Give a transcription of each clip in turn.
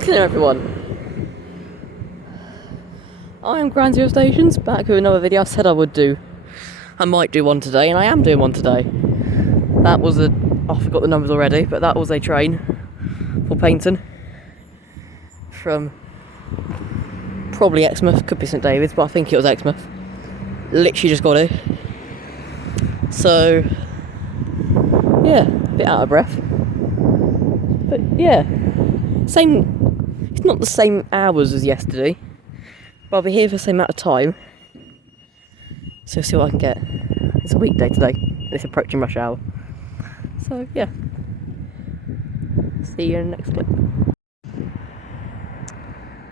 looking at everyone. I am Grand Zero Stations, back with another video I said I would do. I might do one today, and I am doing one today. That was I forgot the numbers already, but that was a train for painting from probably Exmouth, could be St David's, but I think it was Exmouth. Literally just got it. So, yeah, a bit out of breath. But yeah, it's not the same hours as yesterday, but I'll be here for the same amount of time. So see what I can get. It's a weekday today, and it's approaching rush hour. So yeah, see you in the next clip.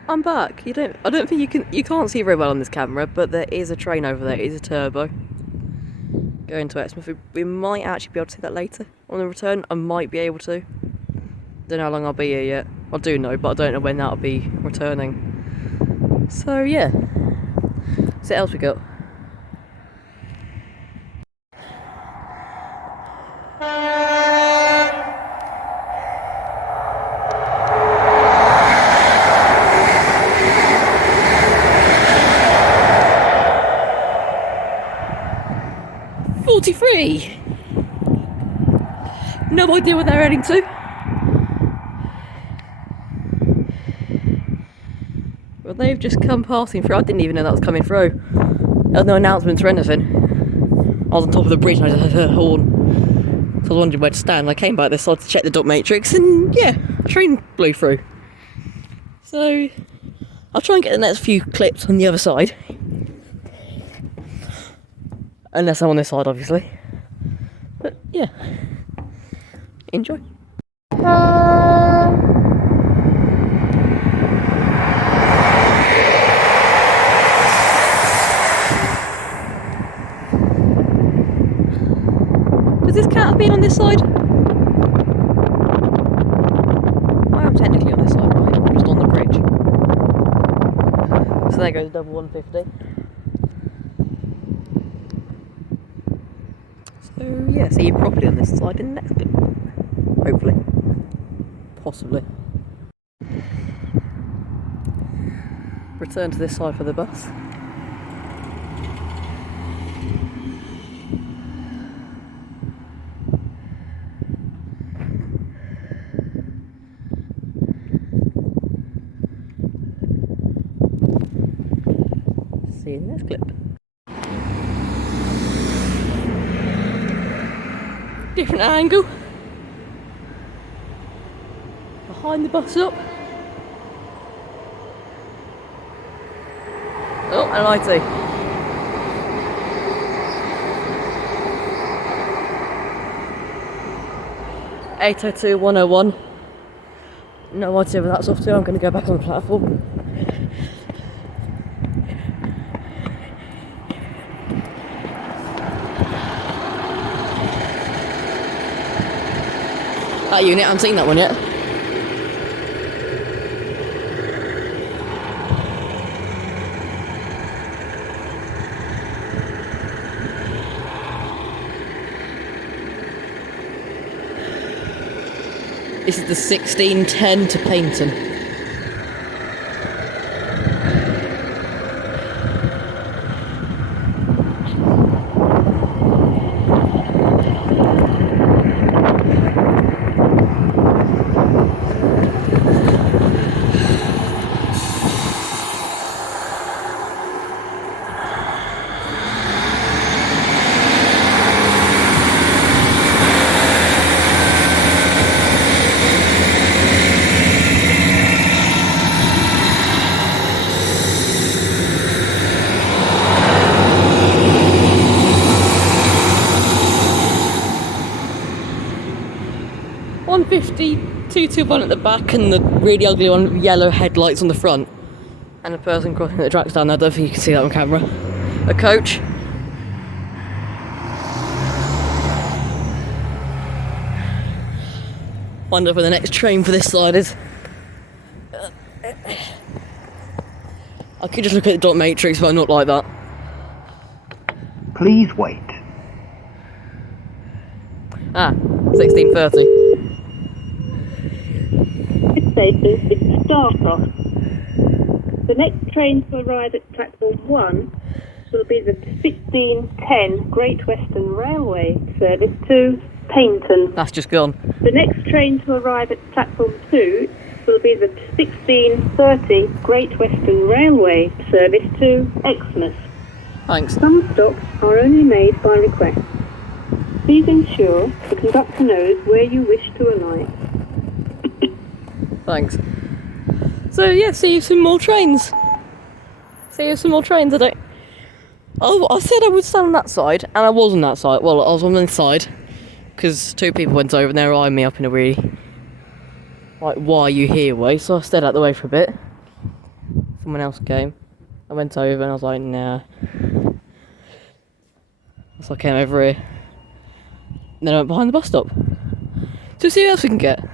I'm back. I don't think you can't see very well on this camera, but there is a train over there. It is a turbo going to Exmouth. We might actually be able to see that later on the return. I might be able to. Don't know how long I'll be here yet. I do know, but I don't know when that'll be returning. So yeah, so what else we got? '43. No idea where they're heading to. Well, they've just come passing through. I didn't even know that was coming through. There was no announcements or anything. I was on top of the bridge and I just heard a horn. So I was wondering where to stand. I came back this side to check the dot matrix, and yeah, a train blew through. So I'll try and get the next few clips on the other side. Unless I'm on this side, obviously. But yeah, enjoy. Does this cat have been on this side? I am technically on this side, right? I'm just on the bridge. So there goes double 150. So yeah, see you properly on this side in the next clip. Hopefully. Possibly. Return to this side for the bus. See you in the next clip. Different angle. Behind the bus up. Oh, and I see. (802.101). No idea where that's off to. I'm going to go back on the platform. That unit, I haven't seen that one yet. This is the 1610 to Paynton. (150.221) at the back, and the really ugly one with yellow headlights on the front. And a person crossing the tracks down there. I don't think you can see that on camera. A coach. Wonder where the next train for this side is. I could just look at the dot matrix, but I'm not like that. Please wait. Ah, 1630. station is Starcross. The next train to arrive at platform 1 will be the 1610 Great Western Railway service to Paignton. That's just gone. The next train to arrive at platform 2 will be the 1630 Great Western Railway service to Exmouth. Thanks. Some stops are only made by request. Please ensure the conductor knows where you wish to alight. Thanks. So yeah, see you some more trains. See you some more trains, I don't... Oh, I said I would stand on that side, and I was on that side. Well, I was on this side, because 2 people went over and they were eyeing me up in a really, like, why are you here way, so I stayed out the way for a bit. Someone else came. I went over and I was like, nah. So I came over here. And then I went behind the bus stop. To see what else we can get.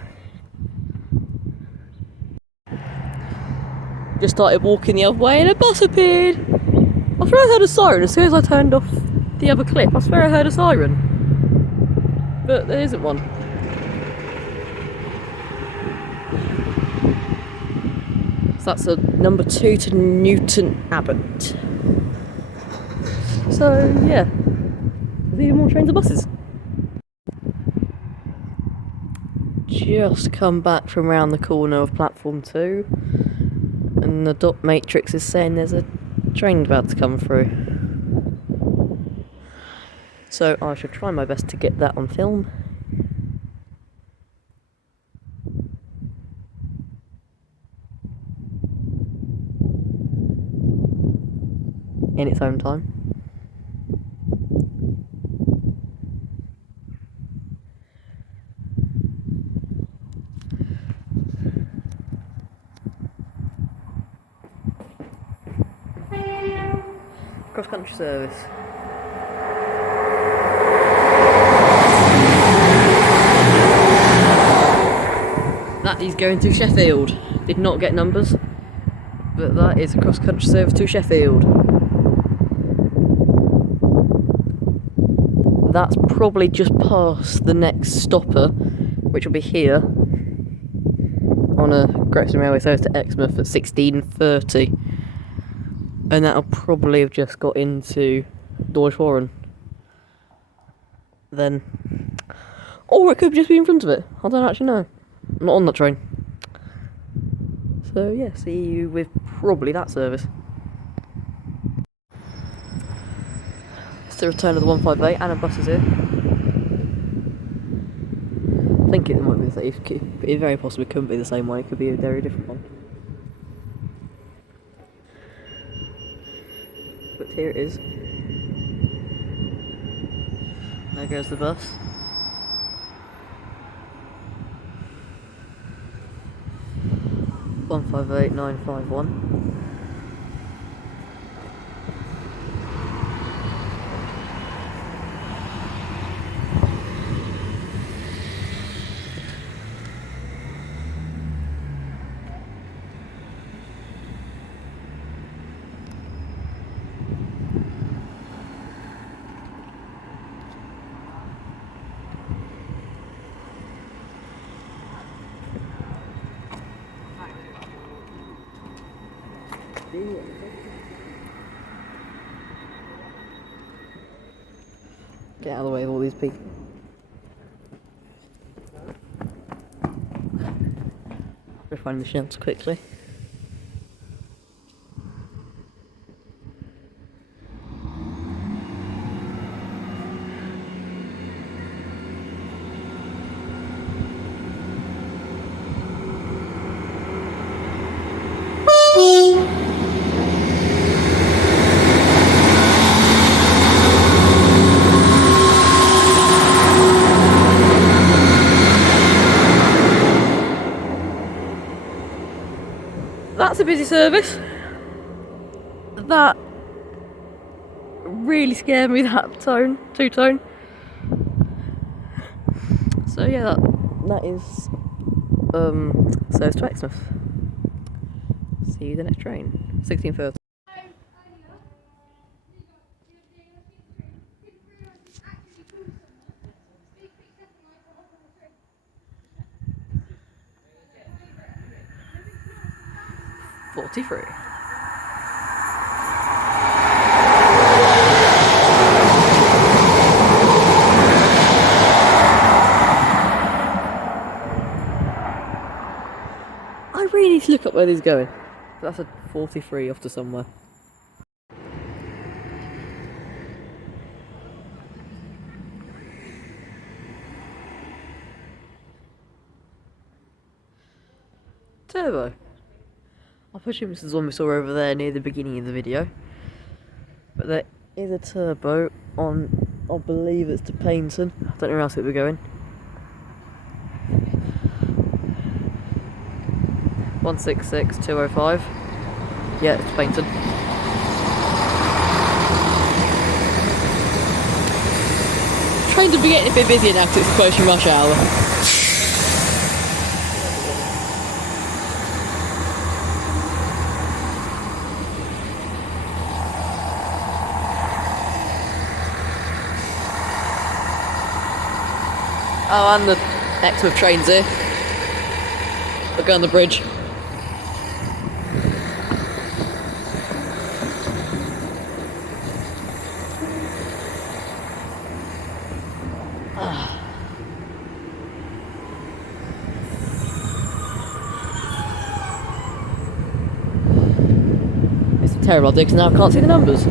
Just started walking the other way and a bus appeared. I swear I heard a siren as soon as I turned off the other cliff. I swear I heard a siren. But there isn't one. So that's a number 2 to Newton Abbott. So yeah, there's even more trains and buses. Just come back from round the corner of platform 2, and the dot matrix is saying there's a train about to come through. So I should try my best to get that on film. In its own time. Cross country service. That is going to Sheffield. Did not get numbers, but that is a cross country service to Sheffield. That's probably just past the next stopper, which will be here on a Great Western Railway service to Exmouth at 1630. And that'll probably have just got into Dawlish Warren. Then. Or it could just be in front of it. I don't actually know. I'm not on that train. So yeah, see you with probably that service. It's the return of the 158 and a bus is here. I think it might be the same. It very possibly couldn't be the same one, it could be a very different one. But here it is. There goes the bus. One 58951. Get out of the way of all these people. Just find the shelter quickly. That's a busy service. That really scared me, that tone, two-tone. So yeah, that is service to Exmouth. See you the next train, 1630. 43. I really need to look up where he's going. That's a 43 off to somewhere. Turbo. I presume this is the one we saw over there near the beginning of the video. But there is a turbo on, I believe it's to Paynton. I don't know where else it would be going. 166205. Yeah, it's Paynton. Trains will be getting a bit busier now because it's approaching rush hour. Oh, and the Exmouth trains here. Look on the bridge. It's terrible idea because now I can't see the numbers.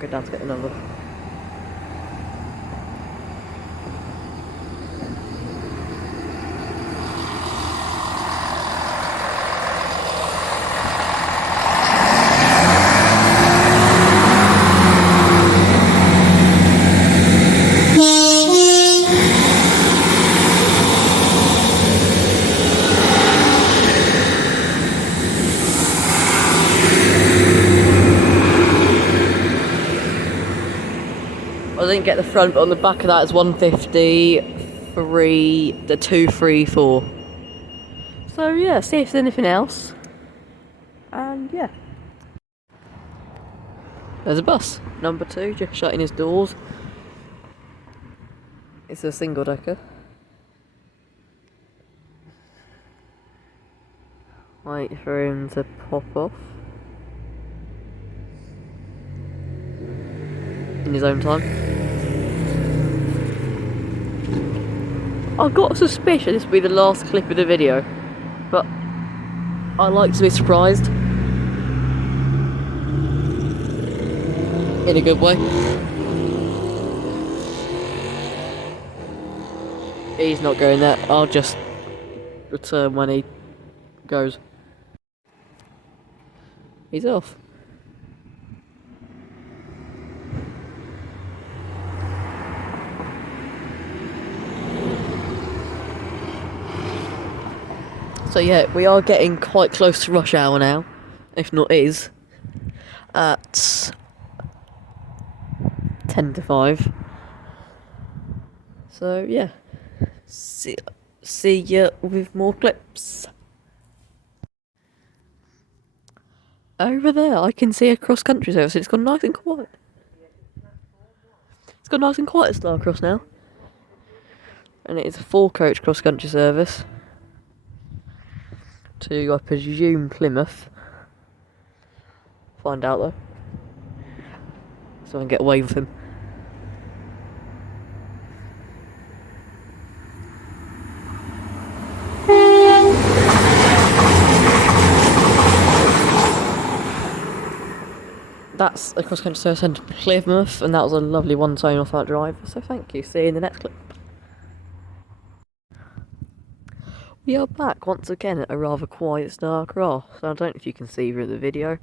Go down to get the number. I didn't get the front, but on the back of that is 153, the 234. So yeah, see if there's anything else. And yeah. There's a bus, number 2, just shutting his doors. It's a single decker. Wait for him to pop off. In his own time. I've got a suspicion this will be the last clip of the video, but I like to be surprised. In a good way. He's not going there, I'll just return when he goes. He's off. So yeah, we are getting quite close to rush hour now, if not is, at 10 to 5. So yeah, see ya with more clips. Over there I can see a cross-country service, it's gone nice and quiet. It's gone nice and quiet at Starcross now. And it is a 4-coach cross-country service. To, I presume, Plymouth. Find out though. So I can get away with him. That's a cross-country service to Plymouth, and that was a lovely one-time off that drive. So thank you. See you in the next clip. We are back once again at a rather quiet Starcross. I don't know if you can see through the video,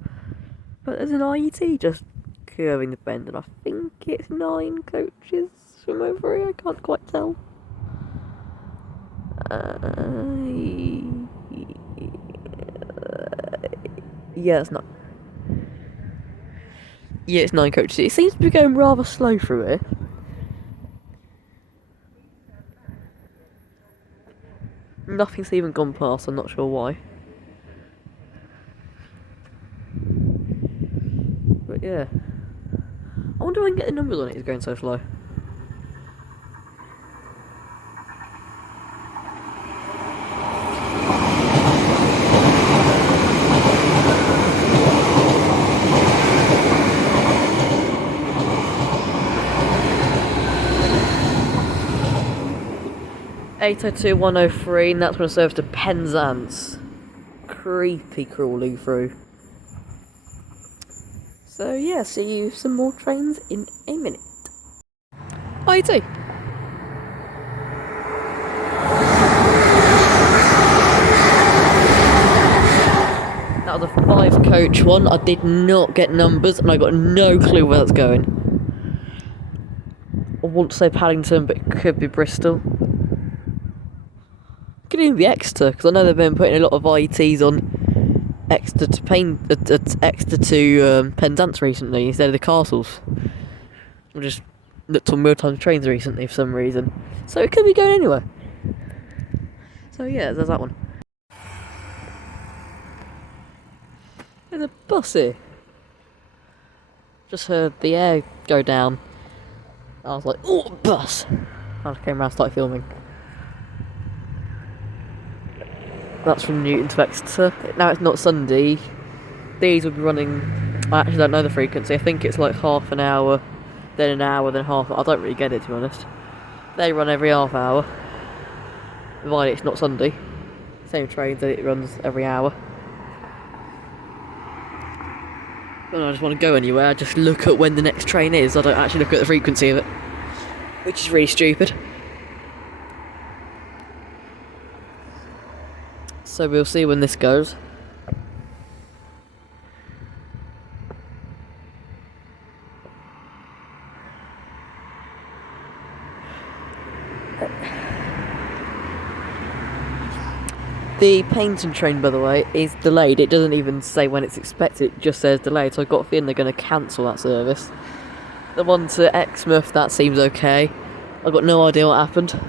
but there's an IET just curving the bend, and I think it's 9 coaches from over here. I can't quite tell. Yeah, it's not. Yeah, it's 9 coaches. It seems to be going rather slow through here. nothing's even gone past, I'm not sure why. But yeah. I wonder if I can get the numbers on it, it's going so slow. (802.103), and that's going to serve to Penzance. Creepy crawling through. So yeah, see you some more trains in a minute. IT. That was a 5-coach one. I did not get numbers and I got no clue where that's going. I want to say Paddington, but it could be Bristol. Could even be Exeter, because I know they've been putting a lot of IETs on Exeter to Penzance recently instead of the castles. I just looked on real-time trains recently for some reason, so it could be going anywhere. So yeah, there's that one. There's a bus here. Just heard the air go down. I was like, oh, bus! I just came around and started filming. That's from Newton to Exeter. Now it's not Sunday. These will be running. I actually don't know the frequency. I think it's like half an hour, then an hour, then half. I don't really get it, to be honest. They run every half hour. Provided it's not Sunday. Same trains that it runs every hour. When I just want to go anywhere, I just look at when the next train is. I don't actually look at the frequency of it, which is really stupid. So we'll see when this goes. The Paignton train, by the way, is delayed. It doesn't even say when it's expected, it just says delayed, so I've got a feeling they're going to cancel that service. The one to Exmouth, that seems okay. I've got no idea what happened.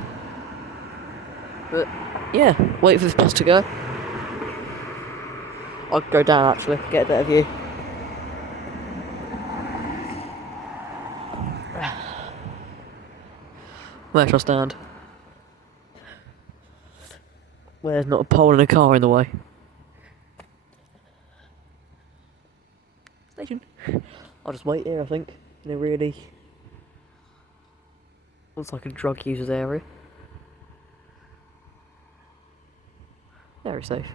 But yeah, wait for this bus to go. I'll go down actually, get a better view. Where shall I stand? Where there's not a pole and a car in the way. Station. I'll just wait here, I think. In a really... looks like a drug user's area. Very safe.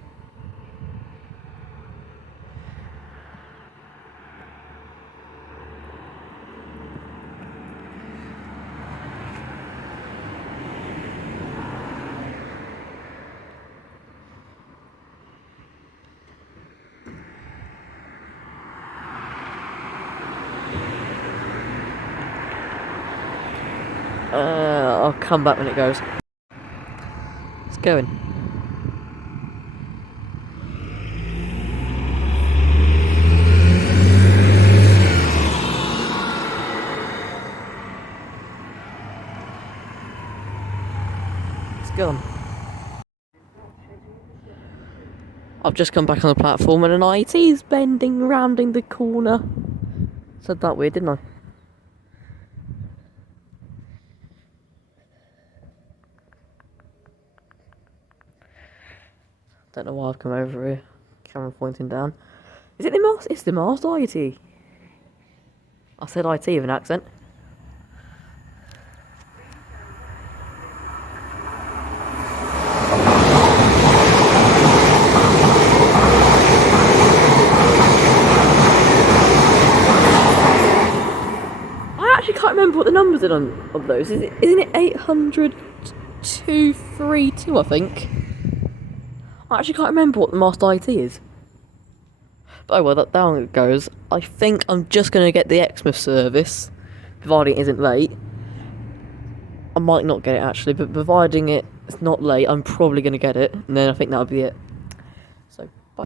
I'll come back when it goes. It's going. It's gone. I've just come back on the platform and an IT is bending, rounding the corner. Said that weird, didn't I? Don't know why I've come over here. Camera pointing down. Is it the Mars? It's the Mars IT. I said IT with an accent. I actually can't remember what the numbers are on those. Isn't it 800-232, I think? I actually can't remember what the Master IT is. But oh well, down it goes. I think I'm just going to get the Exmouth service, providing it isn't late. I might not get it actually, but providing it's not late, I'm probably going to get it. And then I think that'll be it. So, bye.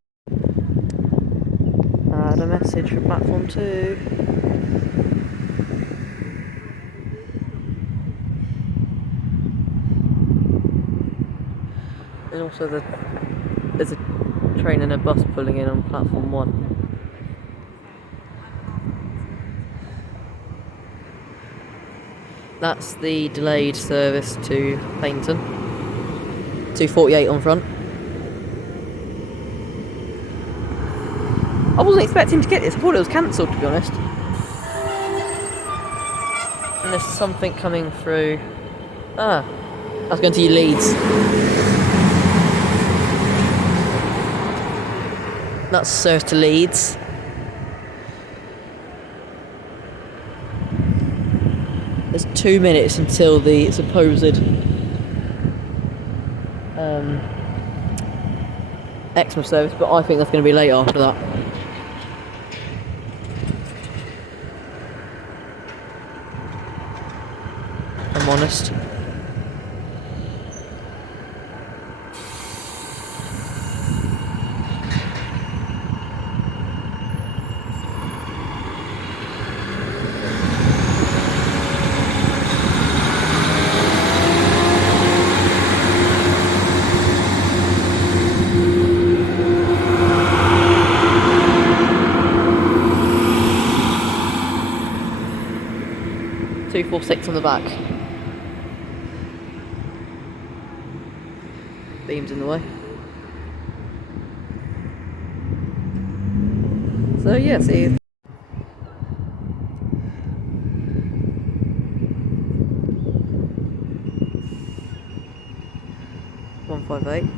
Add a message for platform 2. then also there's a train and a bus pulling in on platform 1. That's the delayed service to Paynton. 2:48 on front. I wasn't expecting to get this. I thought it was cancelled, to be honest. And there's something coming through. Ah, that's going to Leeds. That's served to Leeds. There's 2 minutes until the supposed Exmouth service, but I think that's going to be late after that. If I'm honest. Two, 4, 6 on the back. Beams in the way. So yeah, see. One 158.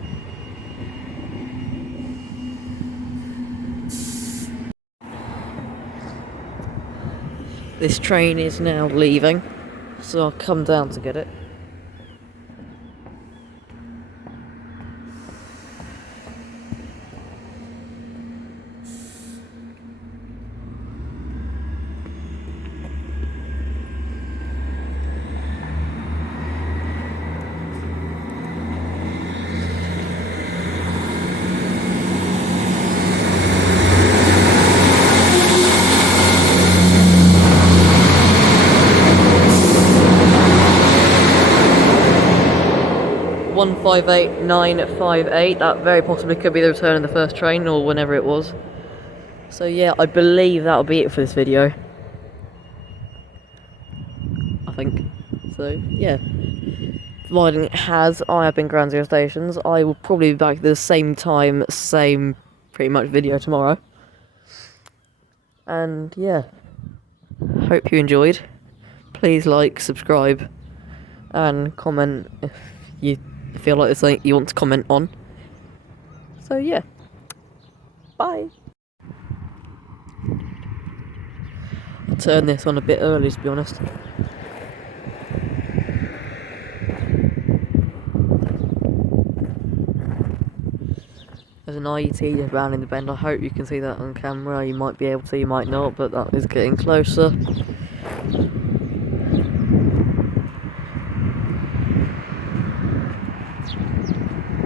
This train is now leaving, so I'll come down to get it. One 158,958. That very possibly could be the return of the first train or whenever it was. So yeah, I believe that'll be it for this video. I think. So yeah. Providing it has, I have been Ground Zero Stations. I will probably be back at the same time, same pretty much video tomorrow. And yeah. Hope you enjoyed. Please like, subscribe, and comment if you feel like there's something you want to comment on. So yeah. Bye. I'll turn this on a bit early, to be honest. There's an IET just round in the bend. I hope you can see that on camera. You might be able to, you might not, but that is getting closer.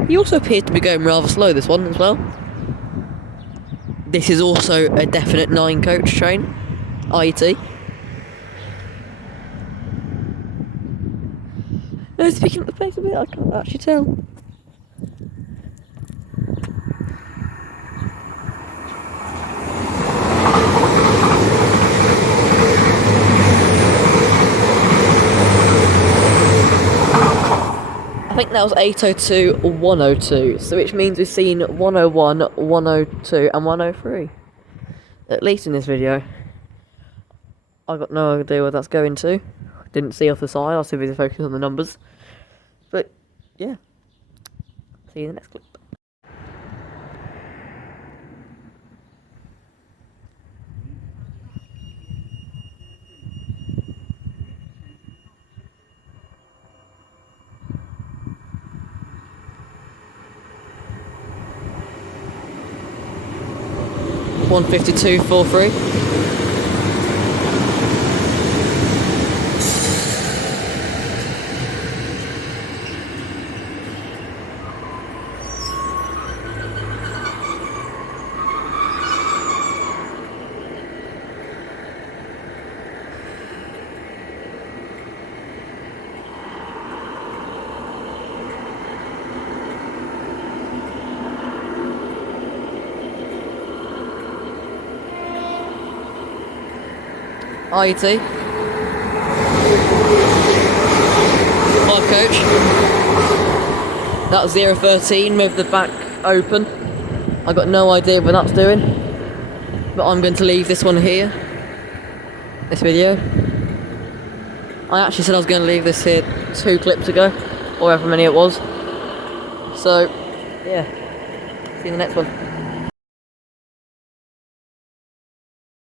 He also appears to be going rather slow, this one as well. This is also a definite 9 coach train, IET. No, it's picking up the pace a bit, I can't actually tell. I think that was 802 or 102, so which means we've seen 101, 102 and 103. At least in this video. I got no idea where that's going to. Didn't see off the side, I was too busy focusing on the numbers. But, yeah. See you in the next clip. One 52.43. IET. 5 coach. That's 013 with the back open. I got no idea what that's doing, but I'm going to leave this one here. This video. I actually said I was going to leave this here 2 clips ago, or however many it was. So, yeah. See you in the next one.